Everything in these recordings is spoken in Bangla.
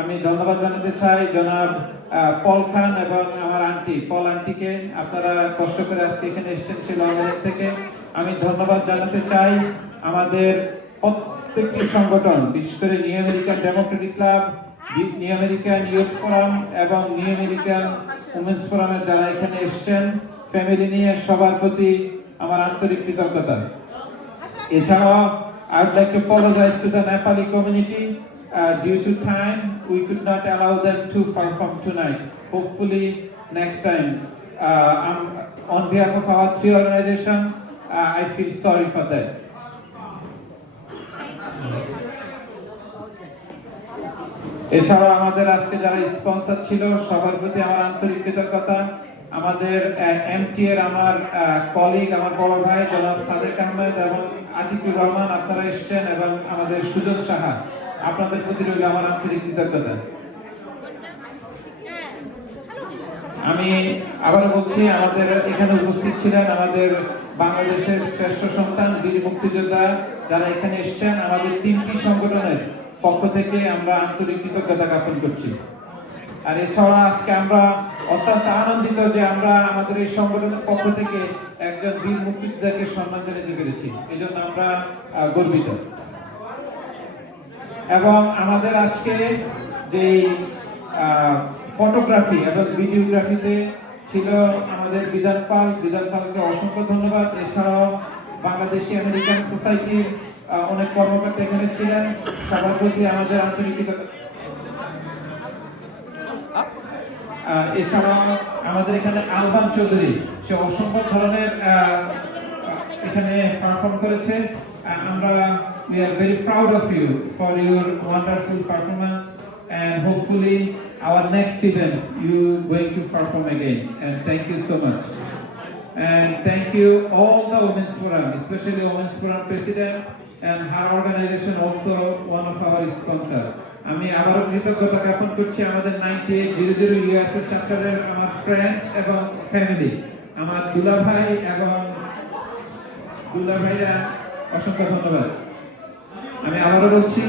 আমি ধন্যবাদ জানাতে চাই জনাব পল খান এবং আমার আন্টি পল আন্টিকে। আপনারা কষ্ট করে আজকে এখানে এসেছেন সেই লন্ডন থেকে। আমি ধন্যবাদ জানাতে চাই আমাদের প্রত্যেকটি সংগঠন, বিশেষ করে new American Democratic club, new American youth forum এবং নিউ আমেরিকান উমেন্স ফোরামের যারা এখানে এসেছেন ফ্যামিলি নিয়ে, সবার প্রতি আমার আন্তরিক কৃতজ্ঞতা। এছাড়াও I would like to apologize to the Nepali community. Due to time, we could not allow them to perform tonight. Hopefully, next time. On behalf of our three organizations, I feel sorry for that. এছাড়াও আমাদের আজকে যারা স্পন্সর ছিল সবার প্রতি আমার আন্তরিক কৃতজ্ঞতা। আমাদের এমটি এর আমার কলিগ, আমার বড় ভাই জনাব সাদেক আহমেদ এবং আতিকুর রহমান, আপনারা এসেছেন, এবং আমাদের সুজন সাহা, আপনাদের প্রতি রইল আমার আন্তরিক কৃতজ্ঞতা। আমি আবার বলছি, আমাদের এখানে উপস্থিত ছিলেন আমাদের বাংলাদেশের শ্রেষ্ঠ সন্তান বীর মুক্তিযোদ্ধা যারা এখানে এসেছেন, আমাদের তিনটি সংগঠনের পক্ষ থেকে আমরা আন্তরিক কৃতজ্ঞতা জ্ঞাপন করছি। আর এছাড়া আজকে আমরা অত্যন্ত আনন্দিত যে আমরা আমাদের এই সংগঠনের পক্ষ থেকে একজন বীর মুক্তিযোদ্ধাকে সম্মান জানাতে পেরেছি, এই জন্য আমরা গর্বিত। এবং আমাদের আজকে যে ফটোগ্রাফি এবং ভিডিওগ্রাফিতে ছিল আমাদের বিধান পালকে অসংখ্য ধন্যবাদ। এছাড়াও বাংলাদেশি আমেরিকান সোসাইটির অনেক কর্মকর্তা এখানে ছিলেন, সবার প্রতি আমাদের আন্তরিক কৃতজ্ঞতা। এছাড়াও আমাদের এখানে আলবান চৌধুরী, সে অসংখ্য ধরনের এখানে পারফর্ম করেছে। আমরা we are very proud of you for your wonderful performance, and hopefully our next event you going to perform again, and thank you so much. And thank you all the Women's Forum, especially Women's Forum President and her organization, also one of our sponsor. আমি আবারও কৃতজ্ঞতা জ্ঞাপন করছি আমাদের 9800 ইউএসএস চ্যাপ্টারের আমার ফ্রেন্ডস এবং ফ্যামিলি, আমার দুলাভাই এবং দুলাভাইরা, অসংখ্য ধন্যবাদ। আমি আবারও বলছি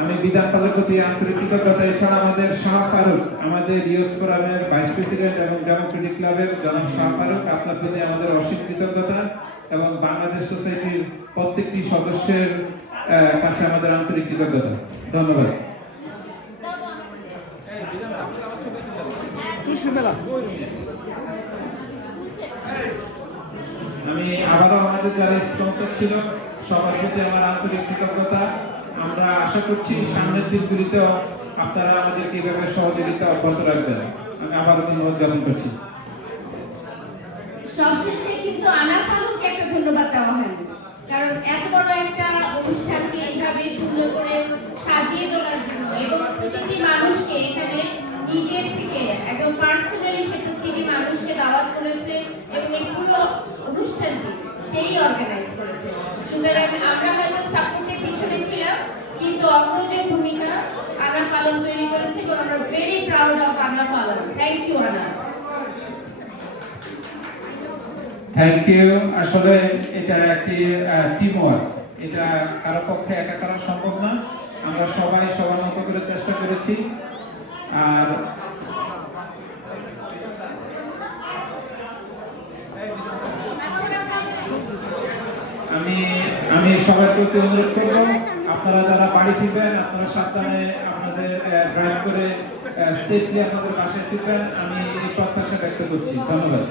আমি বিধান পালের প্রতি আন্তরিক কৃতজ্ঞতা। এছাড়া আমাদের শাহ ফারুক, আমাদের ইউথ ফোরামের ভাইস প্রেসিডেন্ট এবং ডেমোক্রেটিক ক্লাবের জনাব শাহ ফারুক, আপনার প্রতি আমাদের অসীম কৃতজ্ঞতা, এবং বাংলাদেশ সোসাইটির প্রত্যেকটি সদস্যের কাছে আমাদের আন্তরিক কৃতজ্ঞতা। ধন্যবাদ। আমি আবারও আমাদের যারা স্পন্সর ছিল সবার প্রতি আমার আন্তরিক কৃতজ্ঞতা। আমরা আশা করছি সামনের দিনগুলিতেও আপনারা আমাদেরকে এইভাবে সহযোগিতা অব্যাহত রাখবেন। আমি আবারও ধন্যবাদ জ্ঞাপন করছি। সবশেষে কিন্তু আনাস খানকে একটা ধন্যবাদ দেওয়া হয়নি, কারণ এত বড় একটা অনুষ্ঠানকে এইভাবে সুন্দর করে সাজিয়ে তোলার জন্য এবং প্রতিটি মানুষকে এখানে নিজের থেকে একদম পার্সোনালি সে প্রতিটি মানুষকে দাওয়াত করেছে এবং এই পুরো অনুষ্ঠানটি সেই অর্গানাইজ করেছে। সুতরাং আমরা হয়তো সাপোর্টের পিছনে ছিলাম, কিন্তু অগ্রজের ভূমিকা আনা পালন তৈরি করেছে এবং আমরা ভেরি প্রাউড অফ আনা পালন। থ্যাংক ইউ আনা। Thank you. আসলে এটা একটি টিম ওয়ার্ক, এটা কারো পক্ষে একা করা সম্ভব না। আমরা সবাই সবার মতো করে চেষ্টা করেছি। আর আমি সবার প্রতি অনুরোধ করব, আপনারা যারা বাড়ি ফিরবেন আপনারা সাবধানে আপনাদের ড্রাইভ করে সেফলি আপনাদের বাসায় ফিরবেন, আমি এই প্রত্যাশা ব্যক্ত করছি। ধন্যবাদ।